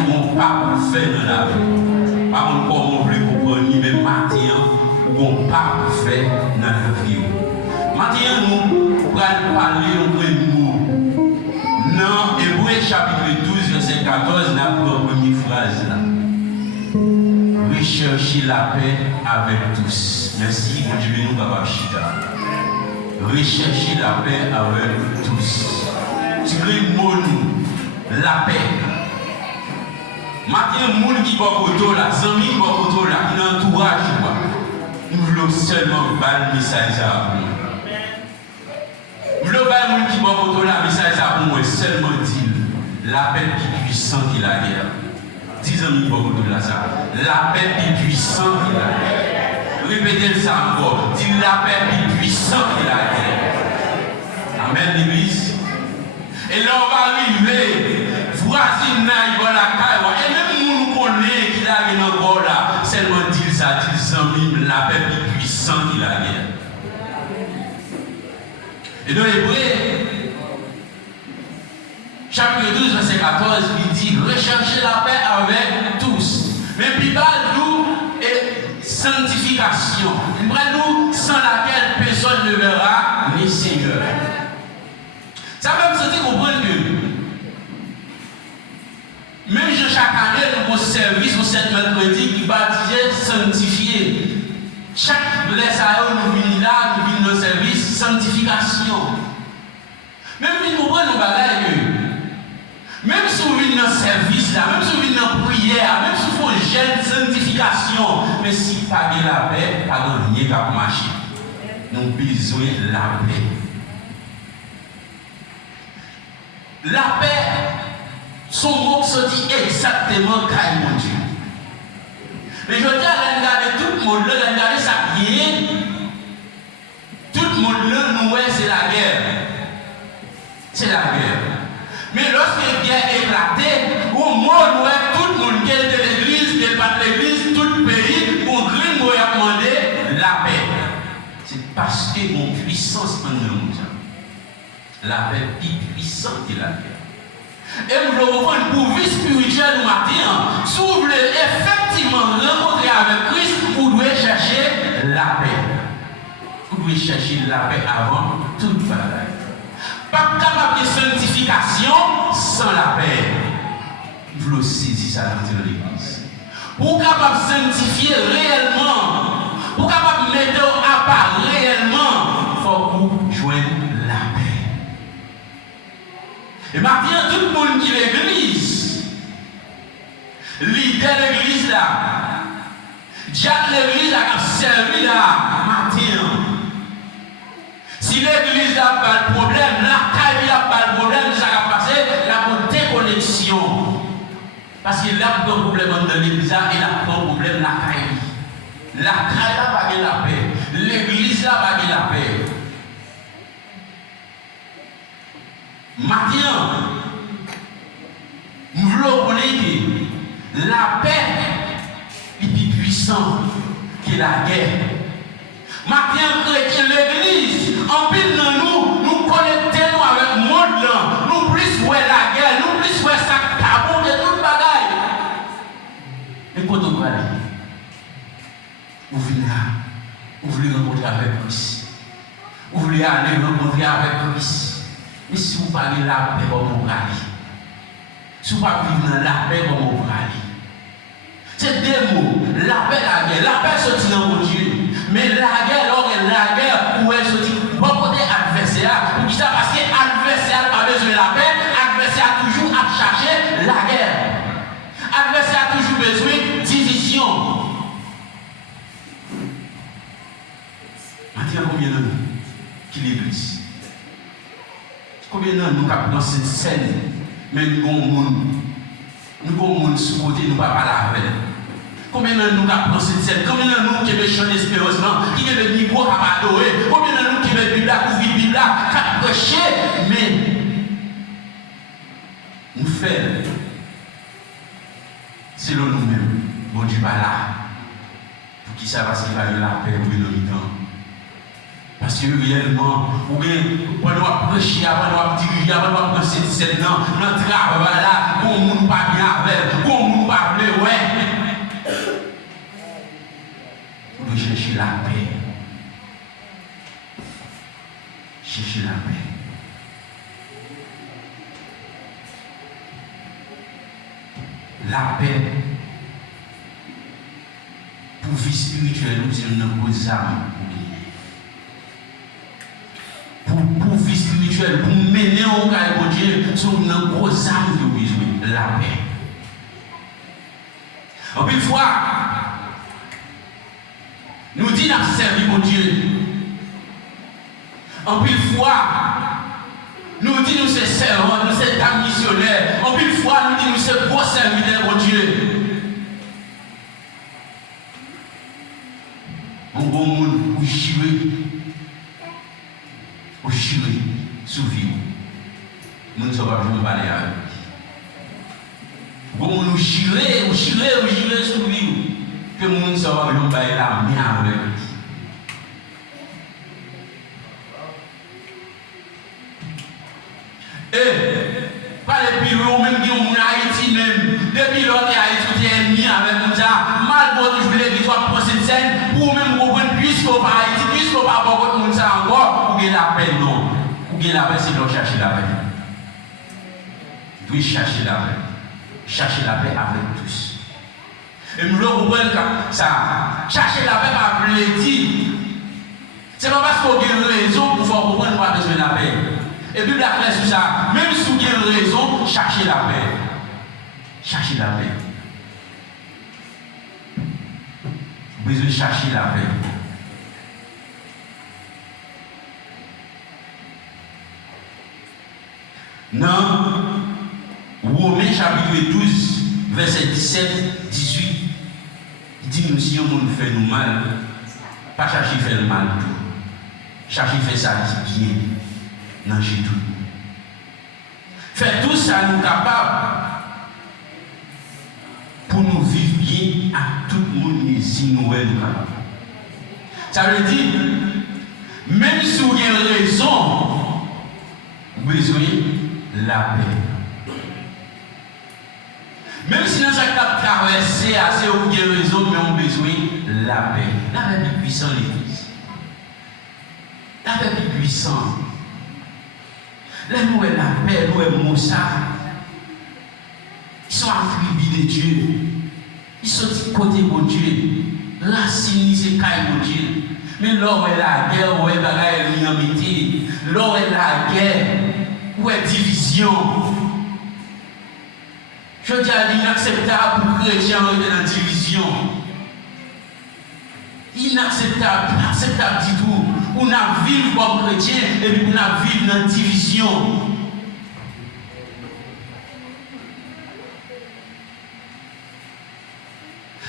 nous n'avons pas fait dans la vie. Par contre, comme on veut comprendre, même matin, nous n'avons pas fait dans la vie. Maintenant, nous allons parler de mot. Dans Hébreux chapitre 12, verset 14, nous avons la première phrase là. Recherchez la paix avec tous. Merci, mon Dieu, nous avons chita. Recherchez la paix avec tous. Tu crées le mot la paix. Maintenant, les gens qui vont autour là, les amis qui vont autour là, qui ont entourage, nous voulons seulement faire le message à vous. Nous voulons faire les gens qui vont autour là, le message à vous, seulement dire la paix qui est puissante qui la guerre. 10 amis qui vont autour là, ça. La paix qui est puissante qui la guerre. Répétez ça encore. Dis la paix qui est puissante qui la guerre. Amen, l'église. Et là, on va arriver. Voici naïve la caille. Et même nous connaissons qu'il a une encore là. Seulement dire ça, dire ça, la paix plus puissante qu'il a guerre. Et dans l'Hébreu, chapitre 12, verset 14, il dit recherchez la paix avec tous. Mais puis nous et sanctification. Nous sans laquelle personne ne verra ni Seigneur. Ça va me sentir comprendre que même chaque année, nous avons un service au 7 mercredi qui baptisé sanctifié. Chaque blesse à eux, nous venons là, nous venons dans le service, sanctification. Même si nous comprenons nos bagages, même si nous venons dans le service là, même si nous venons dans la prière, même si nous faisons une jeune sanctification, mais si pas de la paix, pas de rien qui va marcher. Nous avons besoin de la paix. La paix, son mot se dit exactement quand mon Dieu. Mais je dis à regarder tout le monde, regarder ça qui est. Tout le monde là, nous, c'est la guerre. C'est la guerre. Mais lorsque la guerre est éclatée, au monde, tout le monde qui est de l'église, qui n'est pas de l'église, tout le pays, on grille, on a demandé la paix. C'est parce que mon puissance en nous. La paix est puissante de la guerre. Et vous le reprenez pour vie spirituelle matin. Si vous voulez effectivement rencontrer avec Christ, vous devez chercher la paix. Vous devez chercher la paix avant toute bataille. Pas capable de sanctification sans la paix. Vous le saisissez ça dans l'église. Pour capable de sanctifier réellement, pour capable de mettre à part réellement, il faut que vous joignez la paix. Et maintenant, tout le monde qui est l'église, l'idée de l'église là, Jacques l'église a servi là, matin. Si l'église n'a pas de problème, la caille n'a pas de problème, ça va passer la bonne déconnexion. Parce qu'il a un problème dans l'église et il a un problème la caille. La caille n'a pas de la paix. L'église n'a pas de la paix. Maintenant, nous voulons connaître la paix est plus puissante que la guerre. Maintenant, chrétien, l'église, en pile dans nous connectons avec le monde là. Nous plus ouais la guerre, nous plus ouais ça carbone de toute bagaille. Et quand on va aller, vous venez là, vous voulez rencontrer avec Christ. Vous voulez aller rencontrer avec Christ. Mais si vous parlez de la paix, comment vous allez? Si vous parlez de la paix, comment vous allez? C'est deux mots. La paix, la guerre. La paix sortit dans mon Dieu. Mais la guerre, alors la guerre, où elle sortit, bon côté adversaire. Pour qui ça? Parce que l'adversaire n'a pas besoin de la paix. L'adversaire a toujours à chercher la guerre. L'adversaire a toujours besoin de division. Maintenant, combien de nous qui l'église? Combien de nous sommes dans cette scène, mais nous avons monde sous côté, nous ne parlons pas la paix. Combien de nous sommes dans cette scène? Combien de nous qui veulent chanter l'espérance, qui veulent le micro à adorer? Combien de nous qui veulent Bible, ouvrir Bible, qui prêcher? Mais nous faisons selon nous-mêmes. Bon Dieu, pas là. Pour qui ça va se faire la paix pour nos militants? Parce que réellement, ou bien, on doit prêcher, on doit diriger, on doit penser de cette non, notre travail là, qu'on ne pas bien avec, qu'on la paix. Pour vie spirituelle, nous sommes dans vos âmes. Pour vie spirituelle, pour mener au cas de Dieu, nous sommes dans vos âmes de besoin. La paix. En plus, fois, nous disons que nous servons mon Dieu. En plus, fois, nous disons que nous sommes servants, nous sommes missionnaires. En plus, fois, nous disons que nous sommes gros serviteurs mon Dieu. Bon monde, ou chiré, sous vie. Nous ne sommes pas jamais parler avec lui. Bon monde, ou chiré, sous vie. Que nous ne sommes pas jamais parler avec lui. Et, par les bureaux, même qui ont Haïti, même, depuis l'autre Haïti, est ennemi avec nous, malgré que je voulais qu'ils soient procès de scène, pour même comprendre, puisqu'on va Haïti, puisqu'on va avoir votre monde encore, pour gagner la paix, non. Pour gagner la paix, c'est de chercher la paix. Vous chercher la paix. Chercher la paix avec tous. Et nous devons comprendre que ça, chercher la paix par le dire. C'est pas parce qu'on a une raison pour faire comprendre qu'on a besoin de la paix. Et puis la classe sur ça, même si vous avez raison, cherchez la paix. Cherchez la paix. Vous besoin de chercher la paix. Non, Romains chapitre 12, verset 17, 18, il dit nous si on fait nous mal, pas chercher faire le mal tout. Chercher faire ça qui bien. Non, j'ai tout. Faire tout ça nous capable pour nous vivre bien à tout le monde ici, nous capables. Ça veut dire, même si vous avez raison, vous avez besoin de la paix. Même si nous avons traversé assez, vous avez raison, mais on a besoin de la paix. La paix est puissante, l'Église. La paix est puissante. Là, nous avons la paix, nous avons Moussa. Ils sont attribués de Dieu. Ils sont du côté de Dieu. Racine, c'est caille de Dieu. Mais là où est la guerre, où est la l'unité, là où est la guerre, où est la division. Je dis à l'inacceptable pour les chrétiens dans la division. Inacceptable, inacceptable du tout. On a vivre comme chrétien et puis on a vivre dans la division.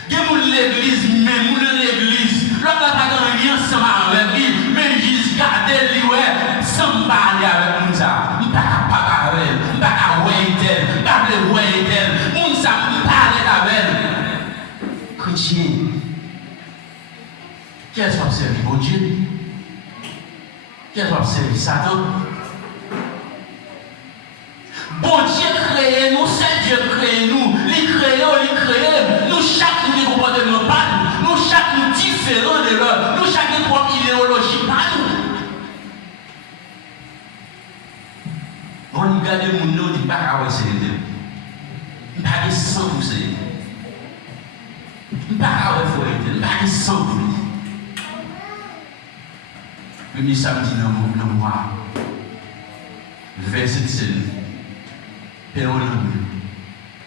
Il y a l'église, même l'église, l'autre n'a pas de lien ensemble avec lui, mais juste garder lui, sans parler avec nous. Je ne peux pas parler avec elle, je ne peux pas voir elle, je ne peux pas voir elle, je ne peux pas parler avec elle. Chrétien, qu'est-ce qu'on observe, bon Dieu? Qu'est-ce qu'on observe, Satan? Bon Dieu crée nous, c'est Dieu crée nous, il crée, nous chaque nous comportement pas nous chaque nous différent de l'autre, nous chaque propre idéologie pas nous. On regarde le monde, on dit pas qu'à c'est il pas de sang pour c'est il pas qu'à il pas de sang pour le premier samedi dans le mois, verset 7. Père,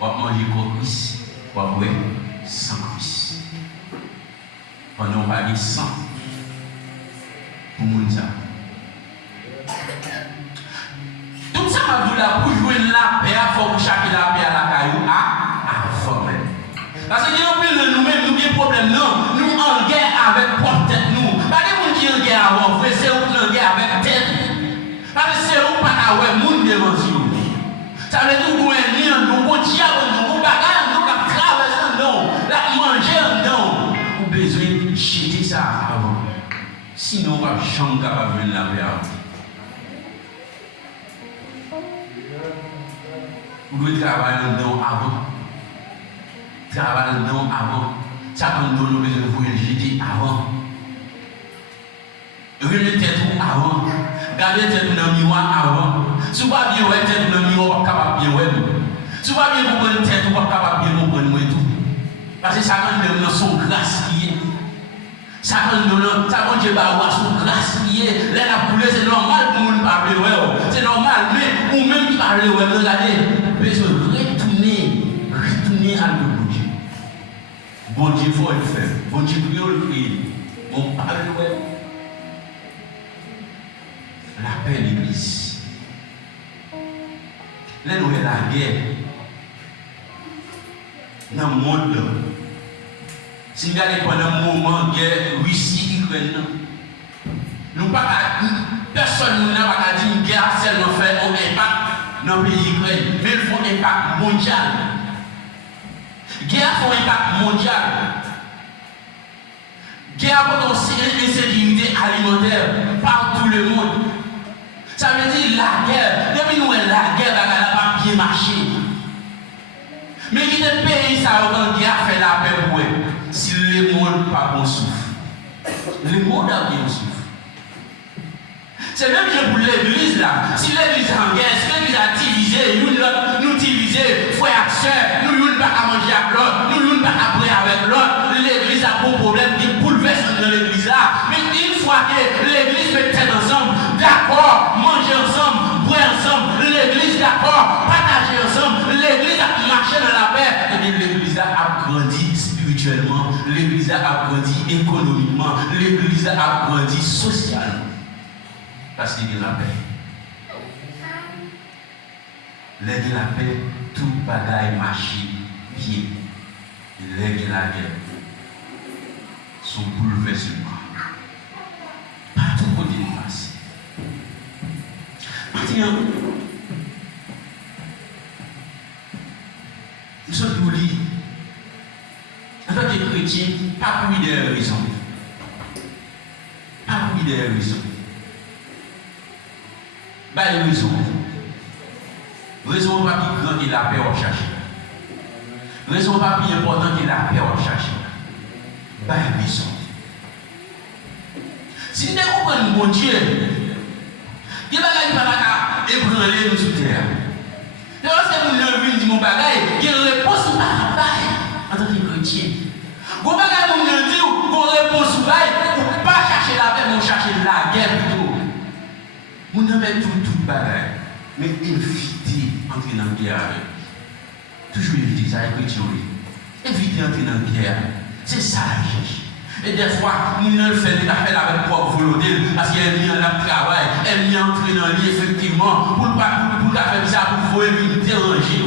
on va manger coquille, on va boire sans cuisse. Pendant qu'on va aller sans pour mon ça. Tout ça m'a dit là pour jouer la paix, il faut que chaque la paix à la caillou à former. Parce que nous-mêmes, nous avons un problème, non, nous en guerre avec propre tête nous. Pas des gens qui en guerre avant, c'est eux qui en guerre avec tête. Parce que c'est eux qui pas avoir monde devant vous. Ça veut dire que nous avons diable, nous bagarre, nous avons traversé, non, nous manger, non. Nous avons besoin de jeter ça avant. Sinon, on va jamais capable de la paix. Vous devez travailler dedans avant. Travailler dedans avant. Ça nous donne besoin de vous jeter avant. Remettez tête avant. Gardez tête dans le miroir avant. Si vous ne pouvez pas bien tête dans le miroir, vous ne pouvez pas bien. Si vous ne pouvez pas bien tête, vous ne pouvez pas bien c'est ça qu'on donne son grâce qui est. Ça qu'on donne, ça qu'on Dieu va avoir son grâce qui est. Là, la boule, c'est normal pour nous parler, c'est normal, mais ou même parler, regardez, besoin de retourner à Dieu. Bon Dieu, il faut le faire. Bon Dieu, il faut le faire. Bon, parle, la paix de l'Église. Là, nous avons la guerre. Dans le monde, si nous regardons pendant un moment de guerre, Russie-Ukraine, personne n'a pas dit une guerre seulement fait un impact dans le pays Ukraine, mais il faut un impact mondial. Guerre faut un impact mondial. Guerre pour l'insécurité alimentaire par tout le monde. Ça veut dire la guerre. Depuis nous, la guerre n'a pas bien marché. Mais il y a des pays qui ont fait la paix pour eux. Si le monde n'a pas bon souffle. Le monde a bien souffle. C'est même que pour l'église là. Si l'église est en guerre, si l'église a divisé, nous diviser, frères et sœurs, nous ne pas manger avec l'autre, nous ne pas apprendre avec l'autre. L'église a un problème qui bouleverse dans l'église là. Mais une fois que l'église met tête ensemble, d'accord, manger ensemble, boire ensemble, l'église d'accord, partager ensemble, l'église a marché dans la paix. Et l'église a grandi spirituellement, l'église a grandi économiquement, l'église a grandi socialement. Parce qu'il y a la paix. L'aider la paix, tout bagaille marche bien. L'aider la guerre. Son bouleversement. Partout côté de passe. Maintenant, nous sommes pour lui. En tant que chrétien, pas pour des raisons. Pas pour des raisons. Bah, il y a raison. Raison pas plus grande que la paix on cherche. Raison pas plus importante que la paix on cherche. Bah, il y a raison. Si nous comprenons mon Dieu, il y a des bagages qui ne peuvent pas ébranler nous sous terre. Lorsque nous venons dire mon bagage, il y a une réponse sur ma bagage en tant que chrétien. Mon bagage, nous venons dire, une réponse sur ma bagage, pour ne pas chercher la paix, mais chercher la guerre plutôt. Nous ne mettons tout bagaille, mais éviter d'entrer dans la guerre avec. Toujours éviter ça, écriture. Éviter d'entrer dans la guerre. C'est ça la cherche. Et des fois, nous ne le faisons pas avec propre volonté, parce qu'elle vient dans le travail, elle vient entrer dans le lit, effectivement, pour faire ça, pour vous déranger.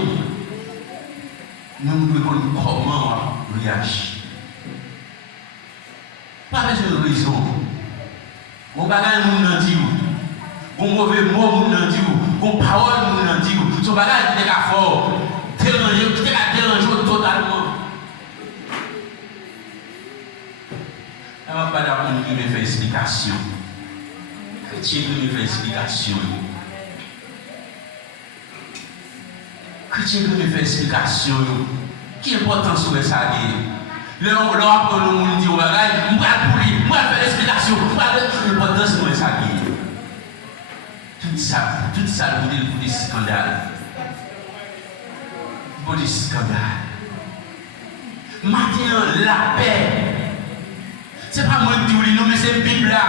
Nous devons comment réagir. Pas besoin de raison. Mon bagage, nous n'en disons. Bon mauvais mot, nous n'en disons. Bon parole, nous n'en disons. Son bagage qui est fort, déranger totalement. Je ne vais pas d'apprendre qui me fait explication. Chrétien qui me fait explication. Chrétien qui me fait explication. Qui est important sur ça? Là, on apprend le monde dit, on va faire l'explication. L'important sur ça. Tout ça, pour des scandales. Pour des scandales. Maintenant, la paix. Ce n'est pas moi qui dis, mais c'est la Bible là.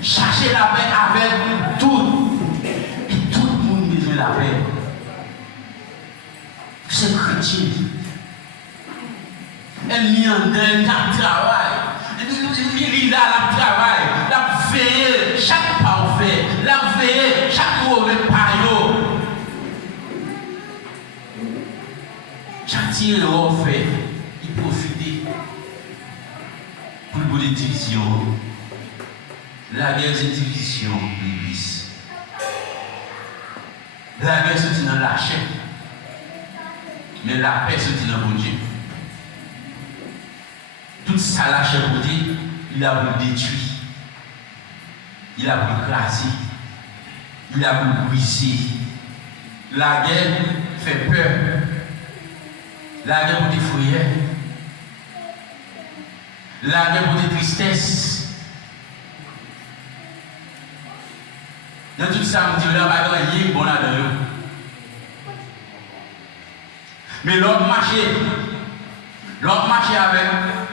Cherchez la paix avec tout. Et tout le monde besoin de la paix. C'est chrétien. Elle n'y en donne pas de travail. Il a le travail. La veille, chaque parfait. La veille, chaque mauvais paillot. J'attire le fait. Il profite. Pour les divisions, la guerre c'est division, l'église. La guerre c'est dans la chair, mais la paix c'est dans mon Dieu. Tout ça, la chair pour dire, il a pour détruire, il a pour écraser, il a pour briser. La guerre fait peur, la guerre pour défouiller. La guerre pour des tristesses. Dans tout ça, on dit, là, pas grand bon là-dedans. Mais l'homme marché, L'autre marcher avec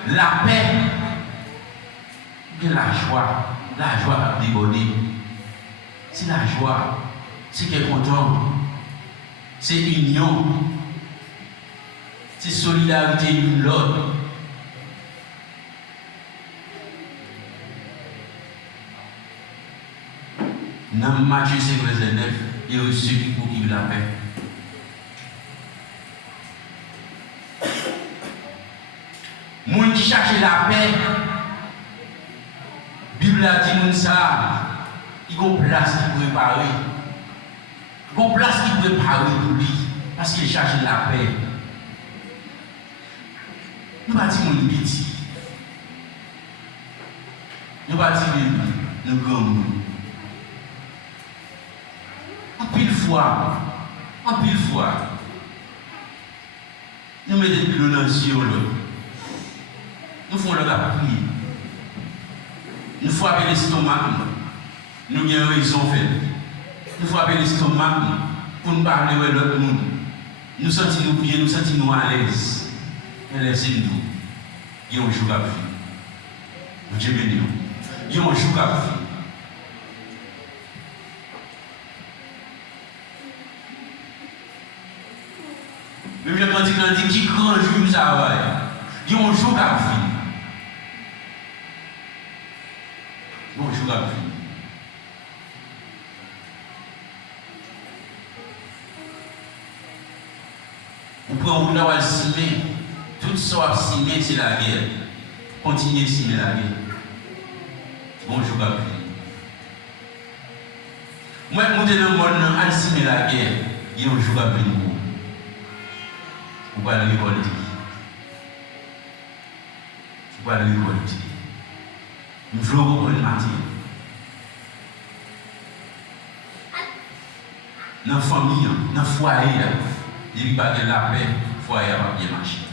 la paix, et la joie va déborder. C'est la joie, c'est qu'elle est content, c'est union, c'est solidarité l'une l'autre. Dans Matthieu 5, verset 9, il y a reçu pour vivre la paix. Moun qui cherche la paix, la Bible a dit moun ça, il y a une place qui prépare. Il y a une place qui prépare pour lui, parce qu'il cherche la paix. Nous ne pas dire moun petit. Nous ne pas dire nous grands. En pile fois, nous mettons de l'eau dans le ciel. Nous faisons le prier. Nous frappons l'estomac. Nous avons raison fait. Nous frappons l'estomac pour nous parler de l'autre monde. Nous sentons nous prier, nous sentons nous à l'aise. Mais laissez-nous. Il y a un jour à vivre. Dieu béni. Il y a un jour à vivre. Même quand il dit qui grand jour ça va. Il y a un jour à vivre. Bonjour à vous. Vous prenez là où elle simer, tout ça à simer, c'est la guerre. Continuez à simer la guerre. Bonjour à vous. Moi, je suis dans le monde, à simer la guerre. Il y a un jour à venir. Vous pouvez le récolter. Vous pouvez le récolter. Nous voulons le matin. Dans la famille, dans le foyer, il n'y a pas de la paix, le foyer va bien marcher.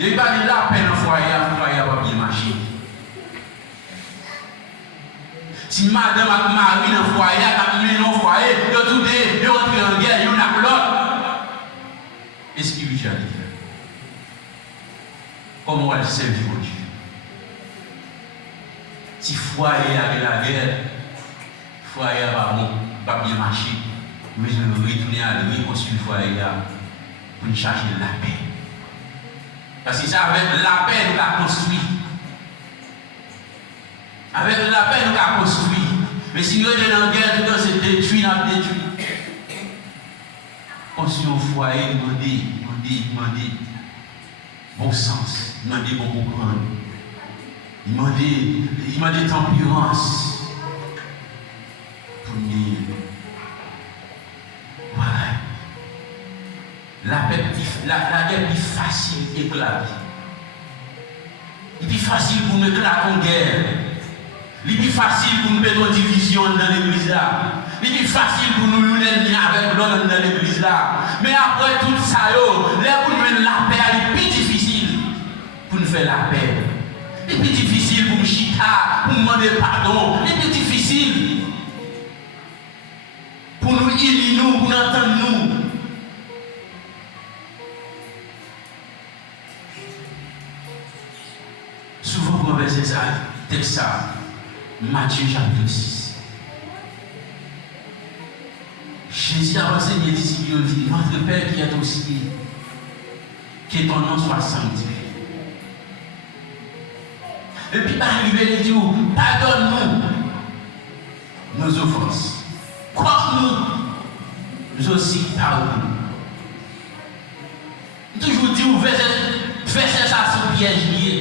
Il n'y a pas de la paix dans le foyer va bien marcher. Si madame a marié dans le foyer, elle a mis dans le foyer, elle a tout dit, elle a entré en guerre, elle a l'autre. Et spiritualité. Comment on va servir Dieu? Si foyer avec la guerre, foyer va bien marcher, mais je vais retourner à lui, construire le foyer pour nous chercher la paix. Parce que c'est avec la paix nous avons construit. Avec la paix nous avons construit. Mais si nous sommes dans la guerre, tout c'est détruit, nous avons détruit. Construire un foyer, demander bon sens, demander bon comprendre. Il m'a dit tempérance pour nous. Voilà. La guerre est plus facile éclater. Il est plus facile pour nous éclater en guerre. Il est plus facile pour nous mettre en division dans l'église là. Il est plus facile pour nous l'ennemi avec l'autre dans l'église là. Mais après tout ça, là pour nous mettre la paix, il est plus difficile pour nous faire la paix. C'est plus difficile pour me chita, pour me demander pardon. C'est plus difficile pour nous élire, pour nous entendre nous. Souvent, pour verser ça, texte ça, Matthieu chapitre 6. Jésus a enseigné les disciples, il dit, notre Père qui est au ciel, que ton nom soit sanctifié. Et puis, arrivé, il dit, pardonne-nous nos offenses. Comme nous aussi pardonnons. Toujours dit, verset ça sur piège lié.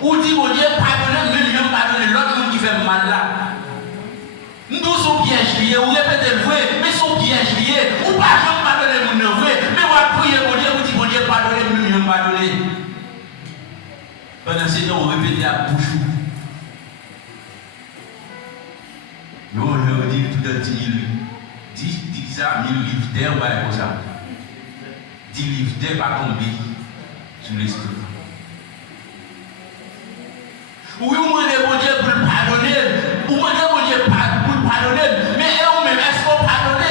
Ou dit, mon Dieu, pardonnez, mais nous pardonnez l'autre monde qui fait mal là. Nous tous sommes pièges liés, ou répétez le vrai, mais sont pièges liés. Ou pas, je ne pardonne le vrai, mais on va prier, mon Dieu, vous dites, mon Dieu, pardonnez, nous pardonnez. Pendant ce temps, on répétait à bouche. Nous, on dit tout un 10 000 livres. 10 ça, 1000 livres d'air, on va comme ça. 10 livres d'air va tomber sur l'estomac. Oui, vous demandez mon Dieu pour le pardonner. Vous demandez mon Dieu pour le pardonner. Mais eux-mêmes, est-ce qu'on pardonne?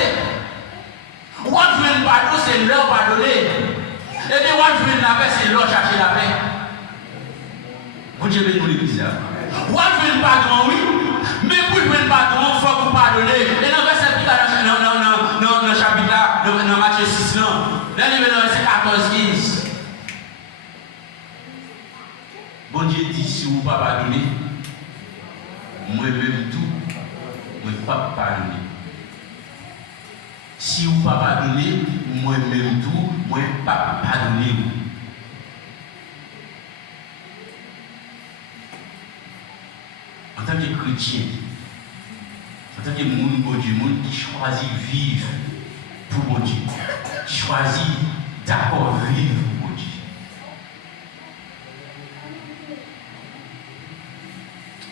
What will pardon, c'est leur pardonner. Et puis, on joue la paix, c'est l'autre chercher la paix. Bon Dieu, bénis l'église. On joue le pardon, oui. Mais pour jouer le pardon, il faut vous pardonner. Et dans le verset dans le chapitre là, dans Matthieu 6, là, il est dans le verset 14-15. Bon Dieu dit, si vous ne pas pardonner, moi-même tout, je ne vais pas pardonner. Si vous ne pas pardonner, moi-même tout, je ne vais pas pardonner. En tant que chrétien, en tant que monde, bon Dieu, monde qui choisit vivre pour bon Dieu, qui choisit d'accord vivre pour bon Dieu.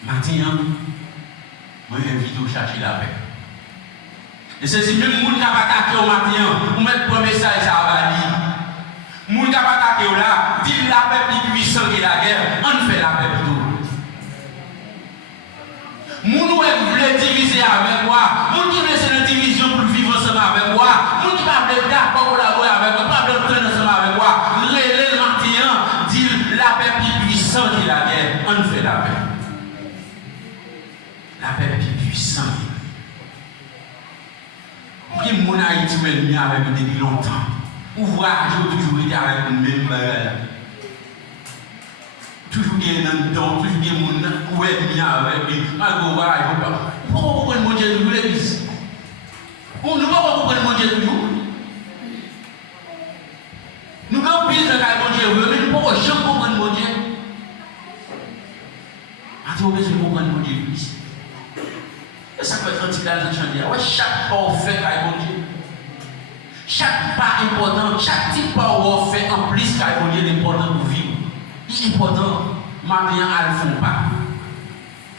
Maintenant, moi j'invite à chercher la paix. Et c'est si même les gens qui ont attaqué au matin, vous mettez le message à Abadi. Les gens qui ont attaqué là, disent la paix plus puissante que la guerre, on fait la paix plutôt. Les gens qui veulent diviser avec moi, les gens qui veulent une division pour vivre ensemble avec moi, les gens qui veulent d'accord collaborer avec moi, pas veulent traîner ensemble avec moi, le matin, disent la paix plus puissante que la guerre, on fait la paix. La paix plus puissante. Qui mon Haïti met avec nous depuis longtemps. Ouvrage, j'ai toujours été avec nous même. Toujours gagné dans le temps, toujours gagné mon ouvrage avec lui. Malgré ouvrage, pourquoi mon Dieu nous l'église? Nous ne pouvons pas comprendre mon Dieu toujours. Nous avons pile de mon Dieu, mais nous ne pouvons jamais comprendre mon Dieu. Attends, on besoin de comprendre mon Dieu. Et ça peut être un petit peu de chantier. Ouais, chaque pas on fait avec mon Dieu. Chaque pas important, chaque petit pas on fait en plus avec mon Dieu est important pour vivre. Il est important. Maintenant, elles ne font pas.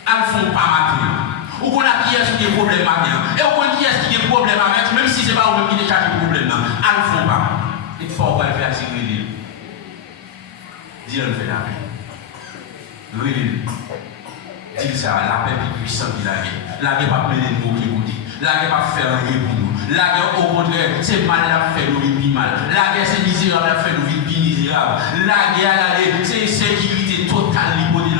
Elles ne font pas maintenant. Ou qu'on a qui est-ce qui a des problèmes maintenant. Et on qui est-ce qui a des problèmes avec, même si ce n'est pas vous qui décharge le problème. Elles ne font pas. Il faut qu'on faire assurer Dieu. Dieu le fait la paix. Oui. Dis ça, la paix est puissante de la guerre. La guerre va mener nous qui vous dit. La guerre va faire rien pour nous. La guerre, au contraire, c'est mal à faire nous vivre mal. La guerre, c'est misérable à faire nous vivre misérable. La guerre, c'est une sécurité totale pour nous.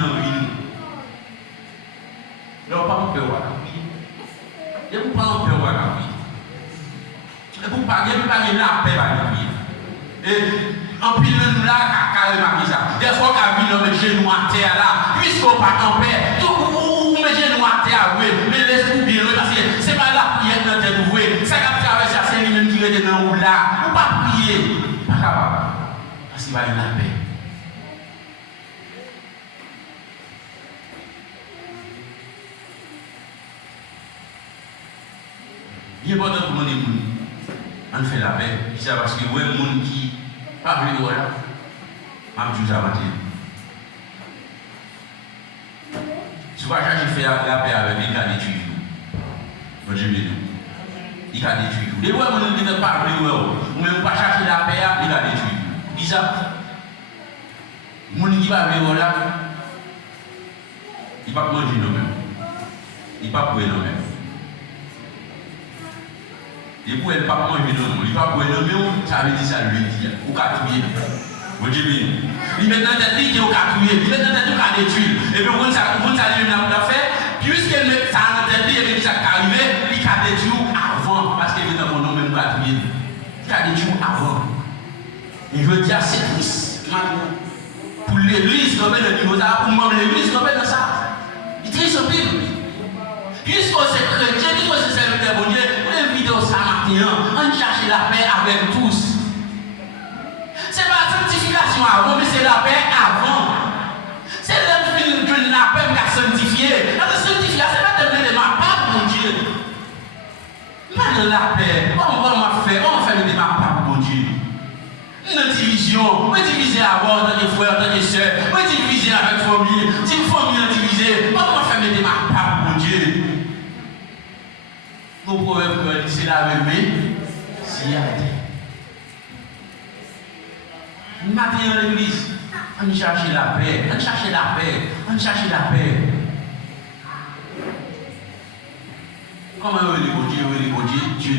Non, pas mon père, et vous pas mon père, et vous pas la paix, et en pile nous là, carrément ça. Des fois, quand on met les genoux à terre là, puisqu'on pas en paix, vous mettez les genoux à terre, mais laissez-vous bien, parce que c'est pas la prière dans tête vous, ça qui traverse ça, c'est lui-même qui est dans vous là, vous pas prier, pas capable, parce qu'il va y avoir la paix. Il est important pour nous, on fait la paix, c'est parce que vous avez des gens qui pas voulu voilà, je vous avance. Si vous avez fait la paix avec lui, il a détruit vous. Bon Dieu, il a détruit vous. Les gens qui ne pas voulu ou même pas chercher la paix, il a détruit vous. Bizarre. Les gens qui ne pas voulu voilà, il ne va pas manger nous-mêmes. Il ne va pas boire nous-mêmes. Il ne peut pas manger nous-mêmes. Il ne va pas boire nous-mêmes, ça veut dire ça lui dit. Ou qu'à tuer. Vous dites, il met dans la tête qu'il a tué, il met dans la tête qu'il a détruit. Et puis, on a fait, puisqu'il met ça dans la tête, il met ça qui arrive, il a détruit avant. Parce qu'il est dans mon nom, même pas tué. Il a détruit avant. Et je veux dire, c'est triste. Pour l'église, comme elle dit, pour moi, l'église, comme elle dit ça. Il est triste au pire. Puisque c'est chrétien, puisque c'est serviteur de Dieu, on invite au Samaritain, on cherche la paix avec tous. Ce n'est pas la sanctification avant, mais c'est la paix avant. C'est l'homme de la paix qui a sanctifié. La sanctification, c'est pas de ma part, mon Dieu. Pas de la paix. On va faire de ma part, mon Dieu. Une division, on va diviser avant, dans les frères, dans les soeurs, on va diviser avec famille, si une famille divisée, on va faire de ma part, mon Dieu. Nos proverbes, c'est la même, c'est la paix. Matin dans l'église, on cherche la paix, on cherche la paix, on cherche la paix. Comment on veut les bon Dieu, Dieu